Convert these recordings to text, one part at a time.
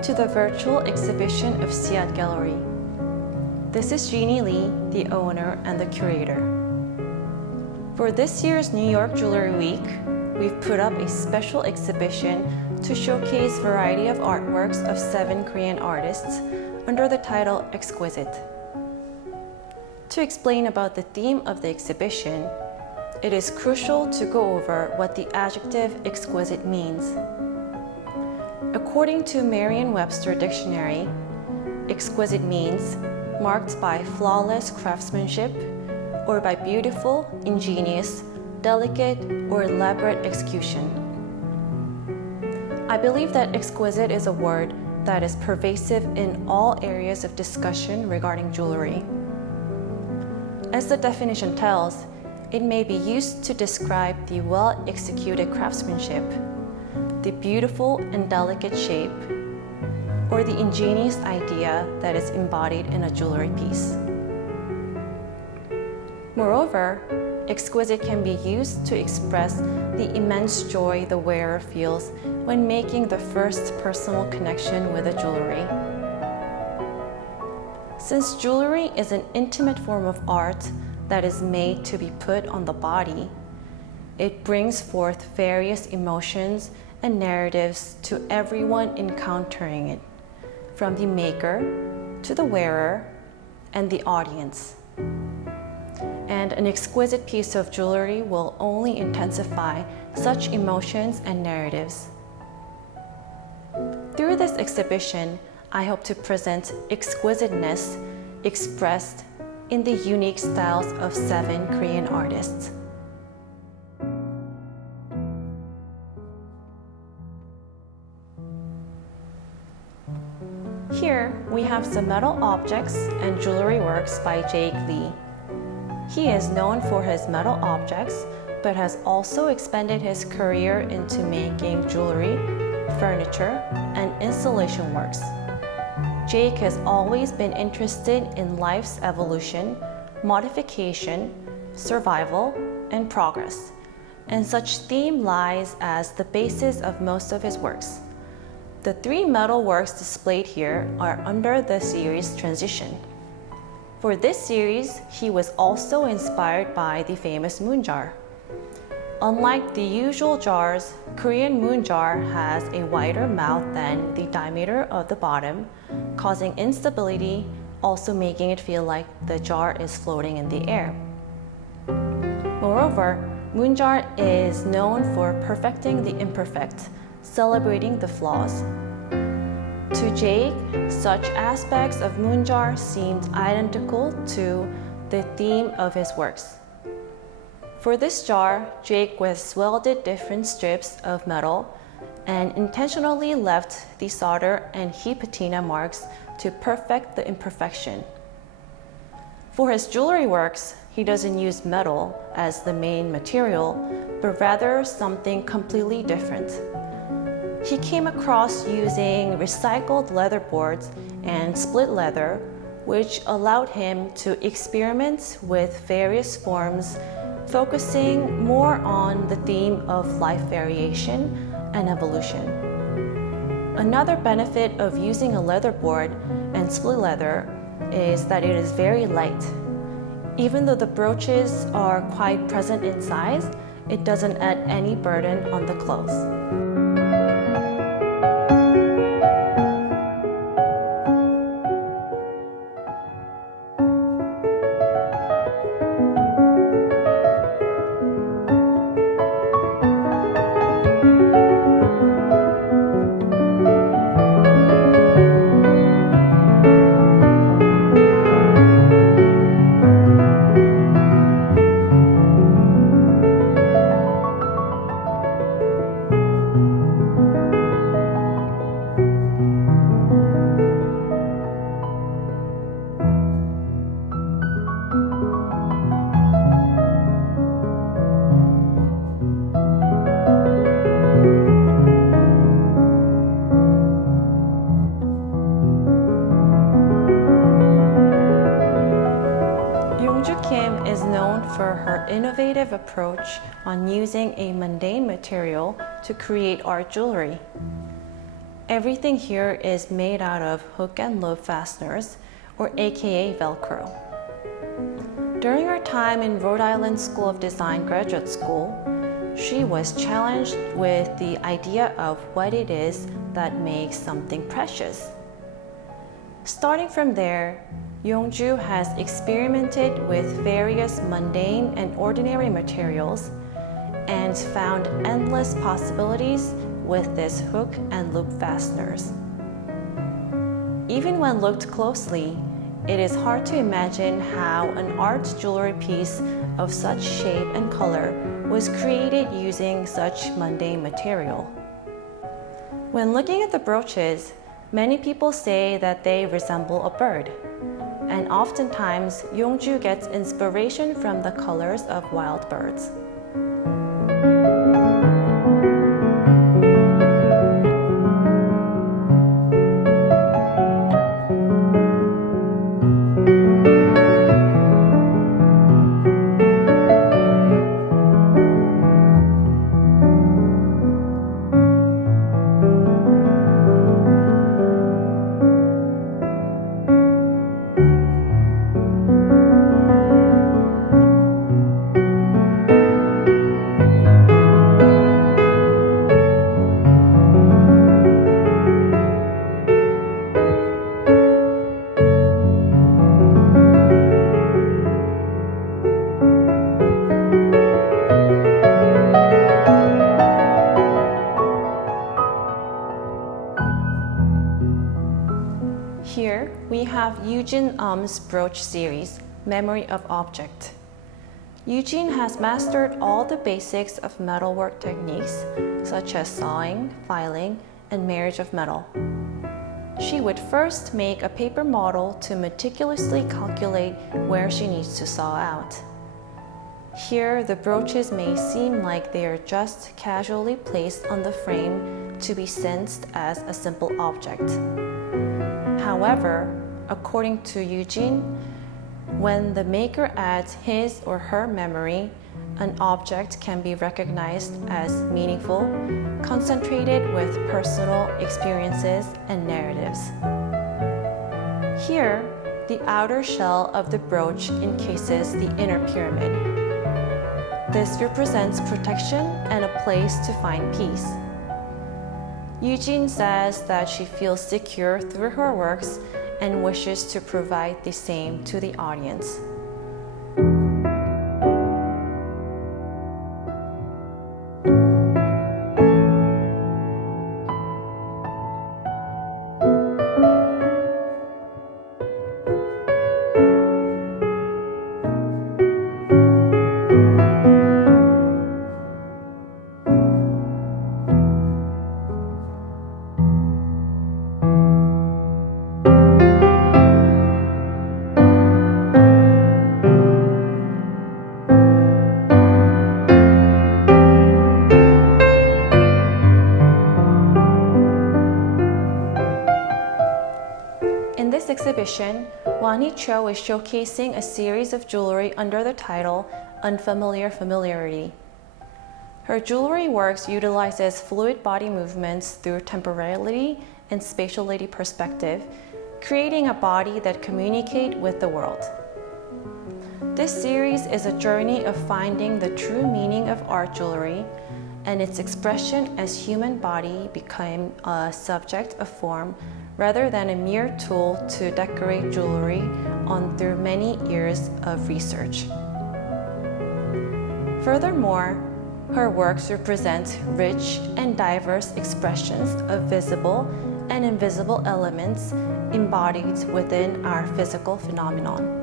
Welcome to the virtual exhibition of EXQUISITE Gallery. This is Jeannie Lee, the owner and the curator. For this year's New York Jewelry Week, we've put up a special exhibition to showcase a variety of artworks of 7 Korean artists under the title Exquisite. To explain about the theme of the exhibition, it is crucial to go over what the adjective exquisite means. According to Merriam-Webster Dictionary, exquisite means marked by flawless craftsmanship or by beautiful, ingenious, delicate, or elaborate execution. I believe that exquisite is a word that is pervasive in all areas of discussion regarding jewelry. As the definition tells, it may be used to describe the well-executed craftsmanship, the beautiful and delicate shape, or the ingenious idea that is embodied in a jewelry piece. Moreover, exquisite can be used to express the immense joy the wearer feels when making the first personal connection with the jewelry. Since jewelry is an intimate form of art that is made to be put on the body, it brings forth various emotions and narratives to everyone encountering it, from the maker to the wearer and the audience. And an exquisite piece of jewelry will only intensify such emotions and narratives. Through this exhibition, I hope to present exquisiteness expressed in the unique styles of 7 Korean artists. Here, we have some metal objects and jewelry works by Jake Lee. He is known for his metal objects, but has also expanded his career into making jewelry, furniture, and installation works. Jake has always been interested in life's evolution, modification, survival, and progress, and such theme lies as the basis of most of his works. The 3 metal works displayed here are under the series Transition. For this series, he was also inspired by the famous moon jar. Unlike the usual jars, Korean moon jar has a wider mouth than the diameter of the bottom, causing instability, also making it feel like the jar is floating in the air. Moreover, moon jar is known for perfecting the imperfect, celebrating the flaws. To Jake, such aspects of moon jar seemed identical to the theme of his works. For this jar, Jake welded different strips of metal and intentionally left the solder and heat patina marks to perfect the imperfection. For his jewelry works, he doesn't use metal as the main material, but rather something completely different. He came across using recycled leather boards and split leather, which allowed him to experiment with various forms, focusing more on the theme of life variation and evolution. Another benefit of using a leather board and split leather is that it is very light. Even though the brooches are quite present in size, it doesn't add any burden on the clothes. Is known for her innovative approach on using a mundane material to create art jewelry. Everything here is made out of hook and loop fasteners, or aka Velcro. During her time in Rhode Island School of Design graduate school, she was challenged with the idea of what it is that makes something precious. Starting from there, Yongju has experimented with various mundane and ordinary materials and found endless possibilities with this hook and loop fasteners. Even when looked closely, it is hard to imagine how an art jewelry piece of such shape and color was created using such mundane material. When looking at the brooches, many people say that they resemble a bird, and oftentimes Yongju gets inspiration from the colors of wild birds. Here we have Eugene brooch series, Memory of Object. Eugene has mastered all the basics of metalwork techniques, such as sawing, filing, and marriage of metal. She would first make a paper model to meticulously calculate where she needs to saw out. Here, the brooches may seem like they are just casually placed on the frame to be sensed as a simple object. However, according to Eugene, when the maker adds his or her memory, an object can be recognized as meaningful, concentrated with personal experiences and narratives. Here, the outer shell of the brooch encases the inner pyramid. This represents protection and a place to find peace. Eugene says that she feels secure through her works and wishes to provide the same to the audience. In this exhibition, Wani Cho is showcasing a series of jewelry under the title Unfamiliar Familiarity. Her jewelry works utilizes fluid body movements through temporality and spatiality perspective, creating a body that communicates with the world. This series is a journey of finding the true meaning of art jewelry and its expression as human body became a subject of form rather than a mere tool to decorate jewelry on through many years of research. Furthermore, her works represent rich and diverse expressions of visible and invisible elements embodied within our physical phenomenon.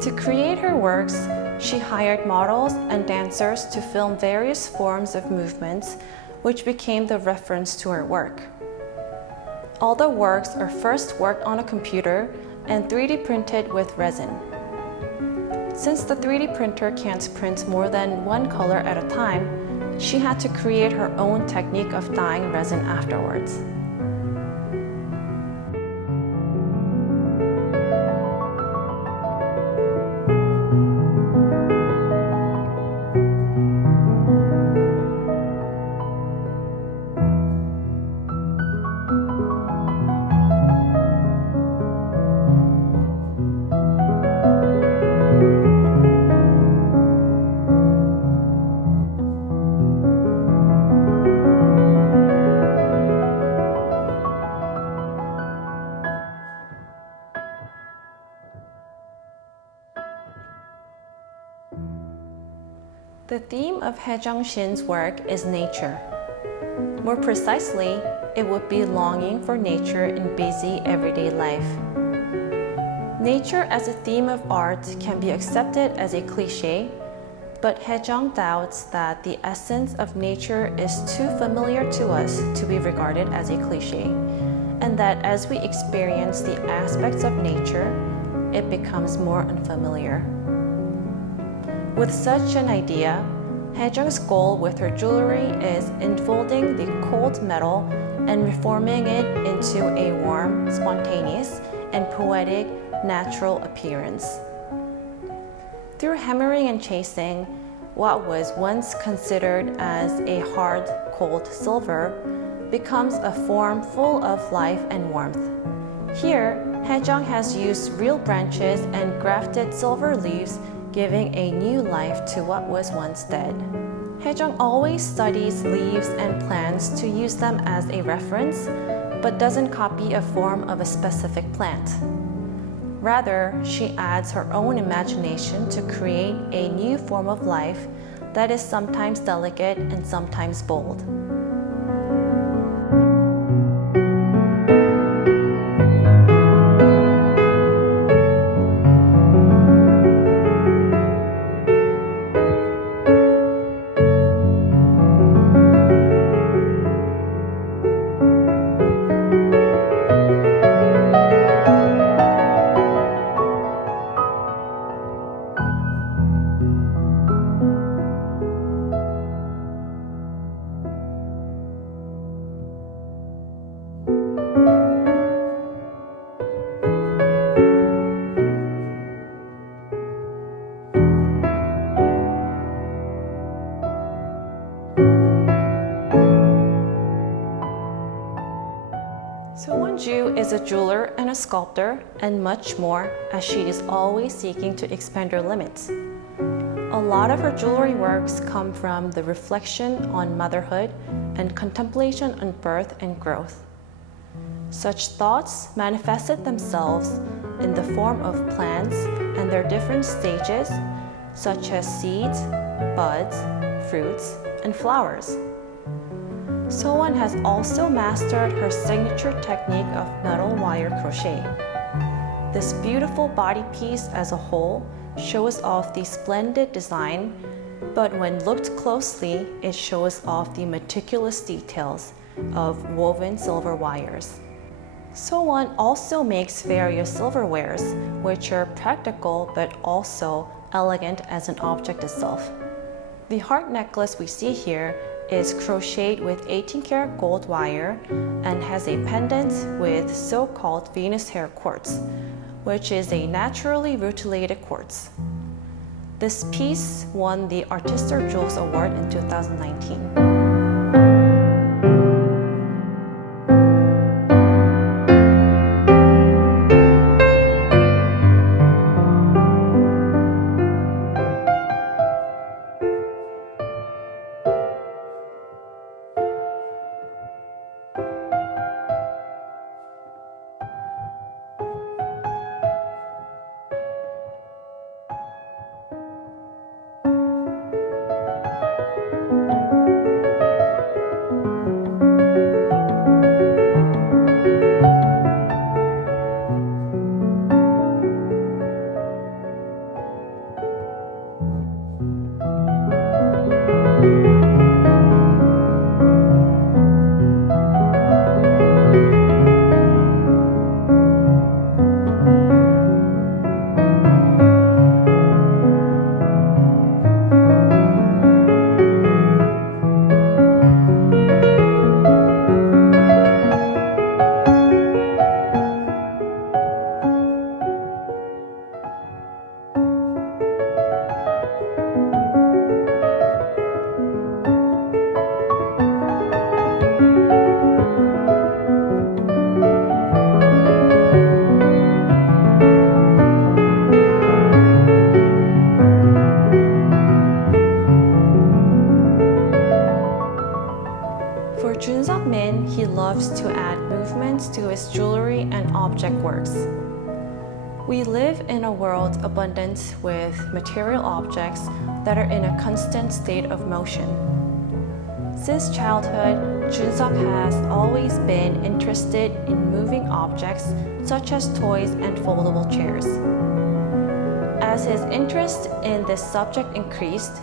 To create her works, she hired models and dancers to film various forms of movements, which became the reference to her work. All the works are first worked on a computer and 3D printed with resin. Since the 3D printer can't print more than one color at a time, she had to create her own technique of dyeing resin afterwards. theme of Haejung Shin's work is nature. More precisely, it would be longing for nature in busy everyday life. Nature as a theme of art can be accepted as a cliché, but Haejung doubts that the essence of nature is too familiar to us to be regarded as a cliché, and that as we experience the aspects of nature, it becomes more unfamiliar. With such an idea, Haejung's goal with her jewelry is enfolding the cold metal and reforming it into a warm, spontaneous, and poetic, natural appearance. Through hammering and chasing, what was once considered as a hard, cold silver becomes a form full of life and warmth. Here, Haejung has used real branches and grafted silver leaves, giving a new life to what was once dead. Haejung always studies leaves and plants to use them as a reference, but doesn't copy a form of a specific plant. Rather, she adds her own imagination to create a new form of life that is sometimes delicate and sometimes bold. So Won-ju is a jeweler and a sculptor and much more, as she is always seeking to expand her limits. A lot of her jewelry works come from the reflection on motherhood and contemplation on birth and growth. Such thoughts manifested themselves in the form of plants and their different stages, such as seeds, buds, fruits, and flowers. So-won has also mastered her signature technique of metal wire crochet. This beautiful body piece as a whole shows off the splendid design, but when looked closely, it shows off the meticulous details of woven silver wires. So-won also makes various silverwares, which are practical but also elegant as an object itself. The heart necklace we see here is crocheted with 18-karat gold wire and has a pendant with so-called Venus hair quartz, which is a naturally rutilated quartz. This piece won the Artista Jewels Award in 2019. He loves to add movements to his jewelry and object works. We live in a world abundant with material objects that are in a constant state of motion. Since childhood, Junseok has always been interested in moving objects such as toys and foldable chairs. As his interest in this subject increased,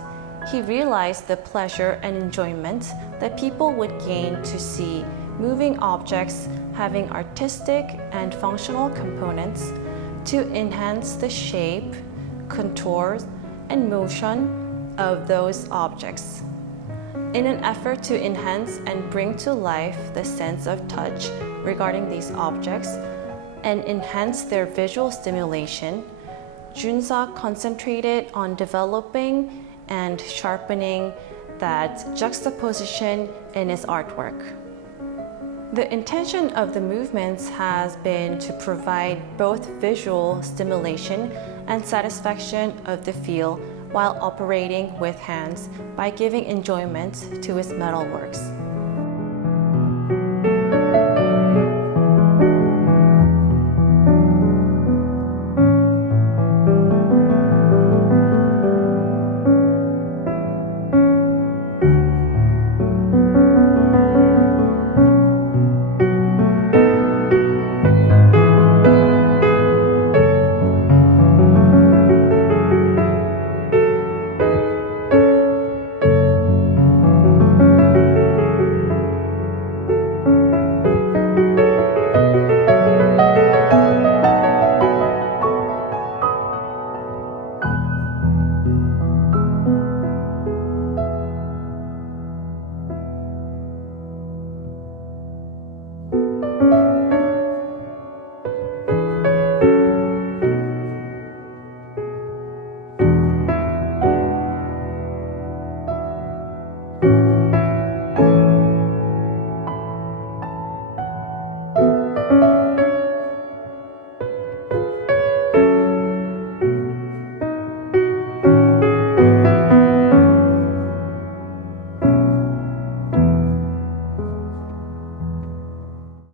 he realized the pleasure and enjoyment that people would gain to see moving objects having artistic and functional components to enhance the shape, contours, and motion of those objects. In an effort to enhance and bring to life the sense of touch regarding these objects and enhance their visual stimulation, Junseok concentrated on developing and sharpening that juxtaposition in his artwork. The intention of the movements has been to provide both visual stimulation and satisfaction of the feel while operating with hands by giving enjoyment to his metalworks.